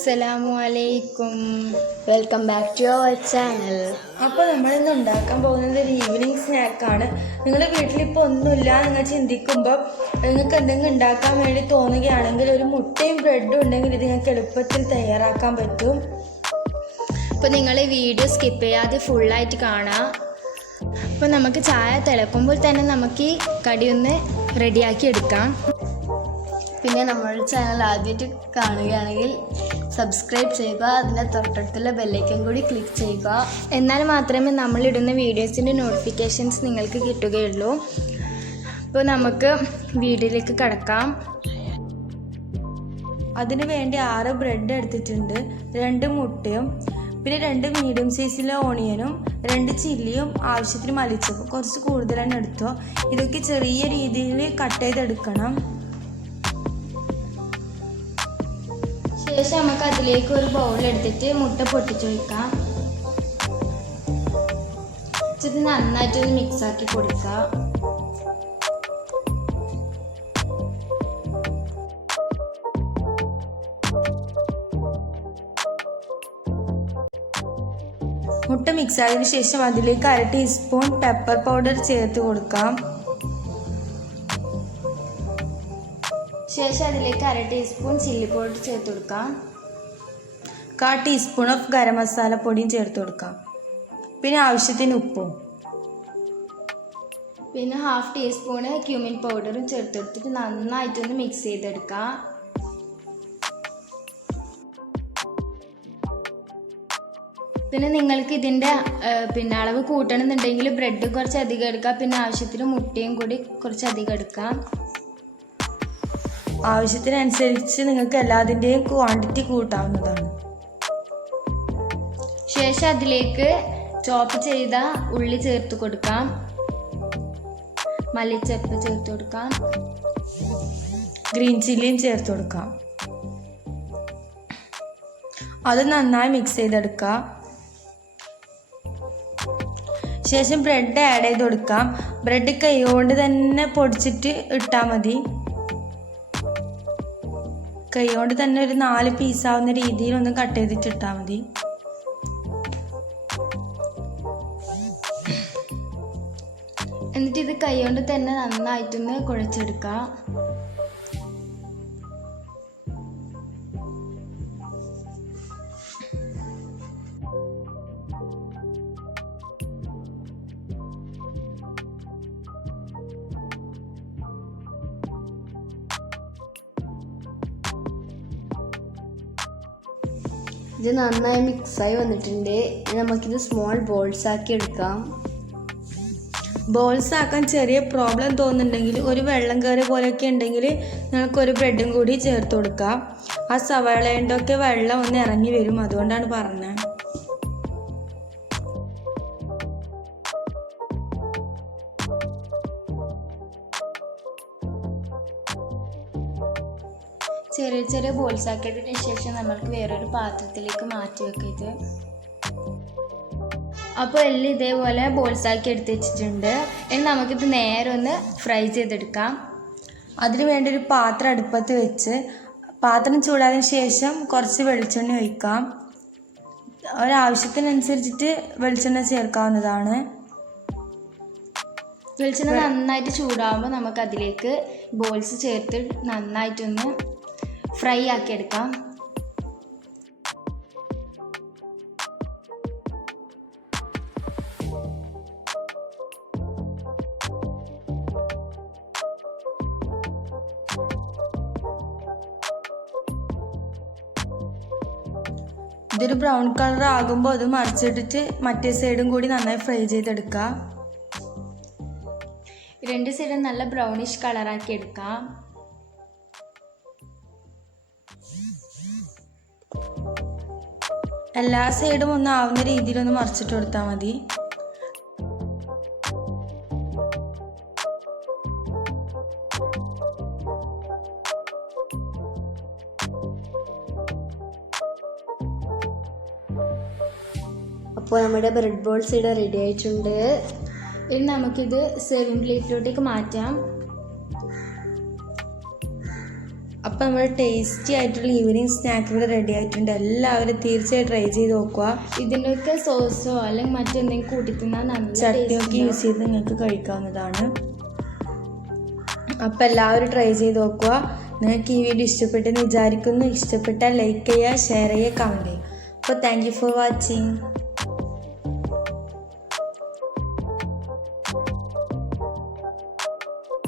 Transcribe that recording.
Assalamualaikum. Welcome back to our channel. അപ്പോൾ നമ്മൾ ഇന്ന് ഉണ്ടാക്കാൻ പോകുന്നത് ഒരു ഈവനിങ് സ്നാക്കാണ്. നിങ്ങളുടെ വീട്ടിലിപ്പോൾ ഒന്നുമില്ല നിങ്ങൾ ചിന്തിക്കുമ്പോൾ നിങ്ങൾക്ക് എന്തെങ്കിലും ഉണ്ടാക്കാൻ വേണ്ടി തോന്നുകയാണെങ്കിൽ ഒരു മുട്ടയും ബ്രെഡും ഉണ്ടെങ്കിൽ ഇത് നിങ്ങൾക്ക് എളുപ്പത്തിൽ തയ്യാറാക്കാൻ പറ്റും. അപ്പോൾ നിങ്ങൾ ഈ വീഡിയോ സ്കിപ്പ് ചെയ്യാതെ ഫുള്ളായിട്ട് കാണാം. അപ്പോൾ നമുക്ക് ചായ തിളക്കുമ്പോൾ തന്നെ നമുക്ക് ഈ കടി ഒന്ന് റെഡിയാക്കി എടുക്കാം. പിന്നെ നമ്മുടെ ചാനൽ ആദ്യമായിട്ട് കാണുകയാണെങ്കിൽ സബ്സ്ക്രൈബ് ചെയ്യുക, അതിൻ്റെ തൊട്ടടുത്തുള്ള ബെല്ലൈക്കൻ കൂടി ക്ലിക്ക് ചെയ്യുക. എന്നാൽ മാത്രമേ നമ്മളിടുന്ന വീഡിയോസിൻ്റെ നോട്ടിഫിക്കേഷൻസ് നിങ്ങൾക്ക് കിട്ടുകയുള്ളൂ. അപ്പോൾ നമുക്ക് വീഡിയോയിലേക്ക് കടക്കാം. അതിനു വേണ്ടി 6 ബ്രെഡ് എടുത്തിട്ടുണ്ട്, 2 മുട്ടയും പിന്നെ 2 മീഡിയം സൈസിലെ ഓണിയനും 2 ചില്ലിയും ആവശ്യത്തിന് മല്ലിച്ചപ്പും കുറച്ച് കൂടുതലാണ് എടുത്തോ. ഇതൊക്കെ ചെറിയ രീതിയിൽ കട്ട് ചെയ്തെടുക്കണം. ശേഷം നമുക്ക് അതിലേക്ക് ഒരു ബൗൾ എടുത്തിട്ട് മുട്ട പൊട്ടിച്ച് വയ്ക്കാം. ഇത് നന്നായിട്ടൊന്ന് മിക്സാക്കി കൊടുക്കാം. മുട്ട മിക്സ് ആയതിനു ശേഷം അതിലേക്ക് 1/2 ടീസ്പൂൺ പെപ്പർ പൗഡർ ചേർത്ത് കൊടുക്കാം. ശേഷം അതിലേക്ക് 1/2 ടീസ്പൂൺ ചില്ലി പൗഡർ ചേർത്ത് കൊടുക്കാം. 1/4 ടീസ്പൂൺ ഓഫ് ഗരം മസാല പൊടിയും ചേർത്ത് കൊടുക്കാം. പിന്നെ ആവശ്യത്തിന് ഉപ്പും പിന്നെ 1/2 ടീസ്പൂണ് ക്യൂമിൻ പൗഡറും ചേർത്ത് കൊടുത്തിട്ട് നന്നായിട്ടൊന്ന് മിക്സ് ചെയ്തെടുക്കാം. പിന്നെ നിങ്ങൾക്ക് ഇതിൻ്റെ അളവ് കൂട്ടണമെന്നുണ്ടെങ്കിൽ ബ്രെഡ് കുറച്ച് അധികം എടുക്കാം. പിന്നെ ആവശ്യത്തിന് മുട്ടയും കൂടി കുറച്ച് അധികം എടുക്കാം. ആവശ്യത്തിനനുസരിച്ച് നിങ്ങൾക്ക് എല്ലാത്തിൻ്റെയും ക്വാണ്ടിറ്റി കൂട്ടാവുന്നതാണ്. ശേഷം അതിലേക്ക് ചോപ്പ് ചെയ്ത ഉള്ളി ചേർത്ത് കൊടുക്കാം, മല്ലിച്ചപ്പ് ചേർത്ത് കൊടുക്കാം, ഗ്രീൻ ചില്ലിയും ചേർത്ത് കൊടുക്കാം. അത് നന്നായി മിക്സ് ചെയ്തെടുക്കാം. ശേഷം ബ്രെഡ് ആഡ് ചെയ്ത് കൊടുക്കാം. ബ്രെഡ് കൈകൊണ്ട് തന്നെ പൊടിച്ചിട്ട് ഇട്ടാൽ മതി. കൈകൊണ്ട് തന്നെ ഒരു 4 പീസാവുന്ന രീതിയിൽ ഒന്ന് കട്ട് ചെയ്തിട്ട് ഇട്ടാൽ മതി. എന്നിട്ട് ഇത് കൈകൊണ്ട് തന്നെ നന്നായിട്ടൊന്ന് കുഴച്ചെടുക്കാം. ഇത് നന്നായി മിക്സായി വന്നിട്ടുണ്ട്. നമുക്കിത് സ്മോൾ ബോൾസ് ആക്കി എടുക്കാം. ബോൾസ് ആക്കാൻ ചെറിയ പ്രോബ്ലം തോന്നുന്നുണ്ടെങ്കിൽ ഒരു വെള്ളം കയറി പോലെയൊക്കെ ഉണ്ടെങ്കിൽ നിങ്ങൾക്കൊരു ബ്രെഡും കൂടി ചേർത്ത് കൊടുക്കാം. ആ സവാളേൻ്റെ ഒക്കെ വെള്ളം ഒന്ന് ഇറങ്ങി വരും, അതുകൊണ്ടാണ് പറഞ്ഞത്. ചെറിയ ചെറിയ ബോൾസ് ആക്കിയതിന് ശേഷം നമ്മൾക്ക് വേറൊരു പാത്രത്തിലേക്ക് മാറ്റി വെക്കരുത്. അപ്പോൾ എല്ലാം ഇതേപോലെ ബോൾസ് ആക്കി എടുത്ത് വെച്ചിട്ടുണ്ട്. ഇനി നമുക്കിത് നേരെ ഒന്ന് ഫ്രൈ ചെയ്തെടുക്കാം. അതിന് വേണ്ടി ഒരു പാത്രം അടുപ്പത്ത് വെച്ച് പാത്രം ചൂടായതിനു ശേഷം കുറച്ച് വെളിച്ചെണ്ണ ഒഴിക്കാം. ഒരാവശ്യത്തിനനുസരിച്ചിട്ട് വെളിച്ചെണ്ണ ചേർക്കാവുന്നതാണ്. വെളിച്ചെണ്ണ നന്നായിട്ട് ചൂടാകുമ്പോൾ നമുക്ക് അതിലേക്ക് ബോൾസ് ചേർത്ത് നന്നായിട്ടൊന്ന് ഫ്രൈ ആക്കിയെടുക്കാം. ഇതൊരു ബ്രൗൺ കളർ ആകുമ്പോൾ അത് മറിച്ചിട്ടിട്ട് മറ്റേ സൈഡും കൂടി നന്നായി ഫ്രൈ ചെയ്തെടുക്കുക. 2 സൈഡും നല്ല ബ്രൗണിഷ് കളറാക്കി എടുക്കാം. എല്ലാ സൈഡും ഒന്ന് ആവുന്ന രീതിയിലൊന്ന് മറിച്ചിട്ട് കൊടുത്താൽ മതി. അപ്പോൾ നമ്മുടെ ബ്രെഡ് ബോൾസ് ഇവിടെ റെഡി ആയിട്ടുണ്ട്. ഇനി നമുക്കിത് സെർവിംഗ് പ്ലേറ്റിലോട്ടേക്ക് മാറ്റാം. അപ്പോൾ നമ്മുടെ ടേസ്റ്റി ആയിട്ടുള്ള ഈവനിങ് സ്നാക്ക് ഇവിടെ റെഡി ആയിട്ടുണ്ട്. എല്ലാവരും തീർച്ചയായും ട്രൈ ചെയ്ത് നോക്കുക. ഇതിൻ്റെയൊക്കെ സോസോ അല്ലെങ്കിൽ മറ്റെന്തെങ്കിലും കൂട്ടി തിന്നാൽ നല്ല ചട്നിയൊക്കെ യൂസ് ചെയ്ത് നിങ്ങൾക്ക് കഴിക്കാവുന്നതാണ്. അപ്പോൾ എല്ലാവരും ട്രൈ ചെയ്ത് നോക്കുക. നിങ്ങൾക്ക് ഈ വീഡിയോ ഇഷ്ടപ്പെട്ടെന്ന് വിചാരിക്കുന്നു. ഇഷ്ടപ്പെട്ടാൽ ലൈക്ക് ചെയ്യുക, ഷെയർ ചെയ്യുക, കമൻറ്റ് ചെയ്യുക. അപ്പോൾ താങ്ക് യു ഫോർ വാച്ചിങ്.